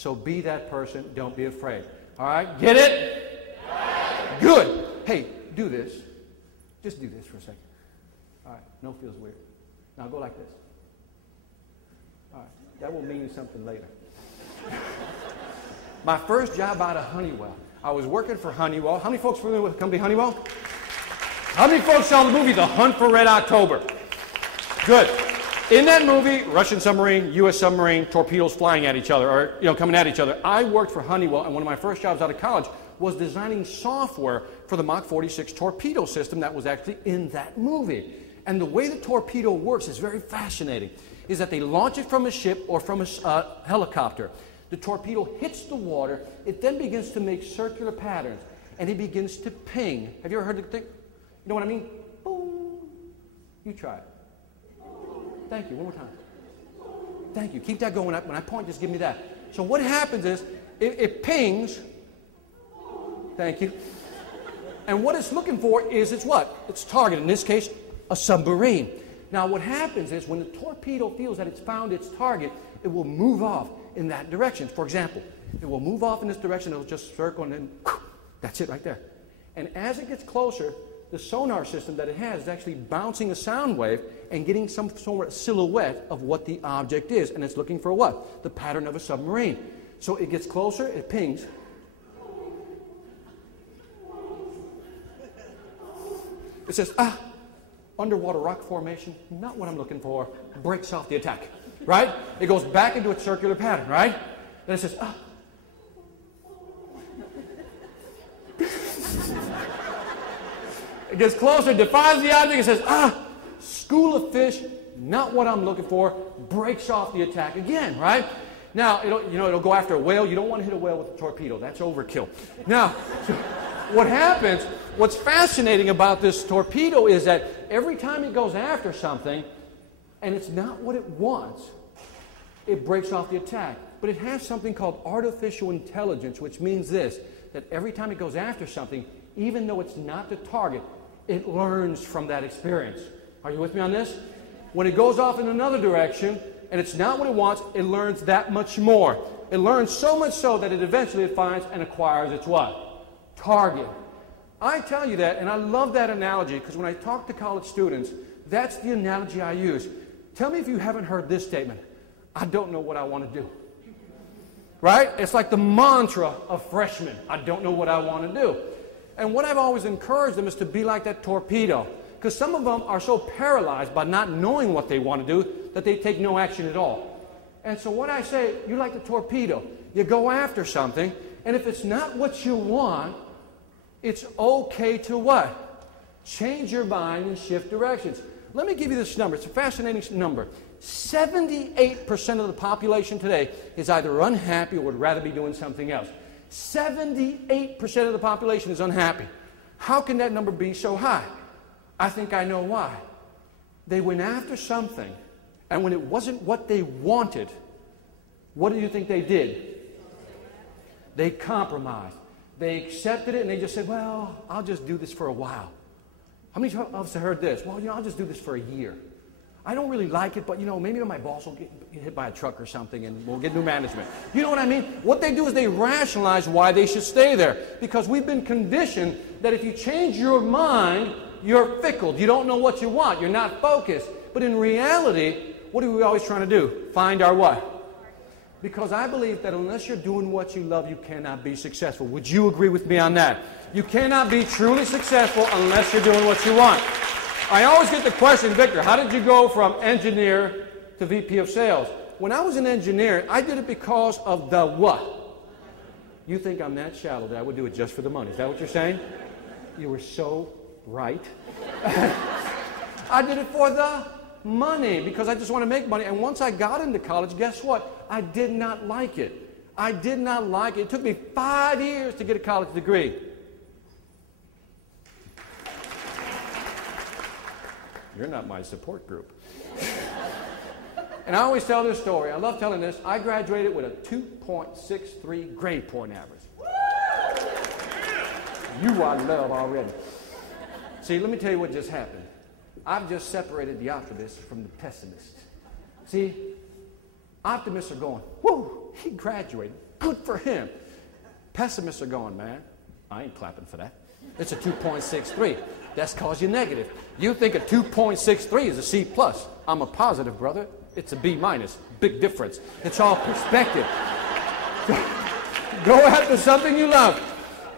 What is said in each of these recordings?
So be that person. Don't be afraid. All right? Get it? Good. Hey, do this. Just do this for a second. All right. No, feels weird. Now go like this. All right. That will mean something later. My first job out of Honeywell. I was working for Honeywell. How many folks familiar with the company Honeywell? How many folks saw the movie The Hunt for Red October? Good. In that movie, Russian submarine, U.S. submarine, torpedoes flying at each other, or coming at each other. I worked for Honeywell, and one of my first jobs out of college was designing software for the Mach 46 torpedo system that was actually in that movie. And the way the torpedo works is very fascinating. Is that they launch it from a ship or from a helicopter. The torpedo hits the water. It then begins to make circular patterns, and it begins to ping. Have you ever heard the thing? You know what I mean? Boom. You try it. Thank you. One more time. Thank you. Keep that going. When I point, just give me that. So what happens is, it pings. Thank you. And what it's looking for is its what? Its target. In this case, a submarine. Now what happens is, when the torpedo feels that it's found its target, it will move off in that direction. For example, it will move off in this direction. It'll just circle, and then that's it right there. And as it gets closer, the sonar system that it has is actually bouncing a sound wave and getting some sort of silhouette of what the object is. And it's looking for what? The pattern of a submarine. So it gets closer, it pings. It says, underwater rock formation, not what I'm looking for, breaks off the attack, right? It goes back into its circular pattern, right? Then it says, It gets closer, defies the object, and says, school of fish, not what I'm looking for, breaks off the attack again, right? Now, it'll go after a whale. You don't want to hit a whale with a torpedo. That's overkill. Now, what happens, what's fascinating about this torpedo is that every time it goes after something, and it's not what it wants, it breaks off the attack. But it has something called artificial intelligence, which means this, that every time it goes after something, even though it's not the target, it learns from that experience. Are you with me on this? When it goes off in another direction, and it's not what it wants, it learns that much more. It learns so much so that it eventually finds and acquires its what? Target. I tell you that, and I love that analogy, because when I talk to college students, that's the analogy I use. Tell me if you haven't heard this statement. I don't know what I want to do. Right? It's like the mantra of freshmen. I don't know what I want to do. And what I've always encouraged them is to be like that torpedo. Because some of them are so paralyzed by not knowing what they want to do that they take no action at all. And so what I say, you're like the torpedo. You go after something, and if it's not what you want, it's okay to what? Change your mind and shift directions. Let me give you this number. It's a fascinating number. 78% of the population today is either unhappy or would rather be doing something else. 78% of the population is unhappy. How can that number be so high? I think I know why. They went after something, and when it wasn't what they wanted, what do you think they did? They compromised. They accepted it, and they just said, well, I'll just do this for a while. How many of us have heard this? Well, I'll just do this for a year. I don't really like it, but, maybe my boss will get hit by a truck or something, and we'll get new management. You know what I mean? What they do is they rationalize why they should stay there, because we've been conditioned that if you change your mind, you're fickle. You don't know what you want. You're not focused. But in reality, what are we always trying to do? Find our what? Because I believe that unless you're doing what you love, you cannot be successful. Would you agree with me on that? You cannot be truly successful unless you're doing what you want. I always get the question, Victor, how did you go from engineer to VP of sales? When I was an engineer, I did it because of the what? You think I'm that shallow that I would do it just for the money. Is that what you're saying? You were so right. I did it for the money because I just want to make money. And once I got into college, guess what? I did not like it. I did not like it. It took me 5 years to get a college degree. You're not my support group. And I always tell this story. I love telling this. I graduated with a 2.63 grade point average. You I love already. See, let me tell you what just happened. I've just separated the optimist from the pessimist. See, optimists are going, whoo, he graduated. Good for him. Pessimists are going, man, I ain't clapping for that. It's a 2.63. That's because you're negative. You think a 2.63 is a C+. I'm a positive, brother. It's a B-. Big difference. It's all perspective. Go after something you love.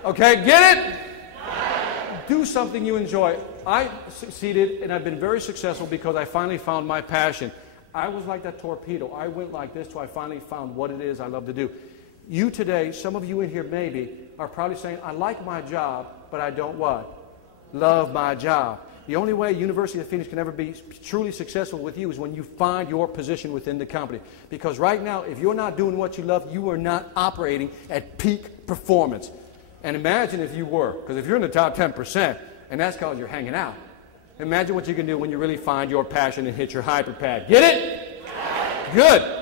Okay, get it? Do something you enjoy. I succeeded, and I've been very successful because I finally found my passion. I was like that torpedo. I went like this till I finally found what it is I love to do. You today, some of you in here maybe, are probably saying, I like my job, but I don't what? Love my job. The only way University of Phoenix can ever be truly successful with you is when you find your position within the company. Because right now, if you're not doing what you love, you are not operating at peak performance. And imagine if you were, because if you're in the top 10%, and that's because you're hanging out, imagine what you can do when you really find your passion and hit your hyper pad. Get it? Good.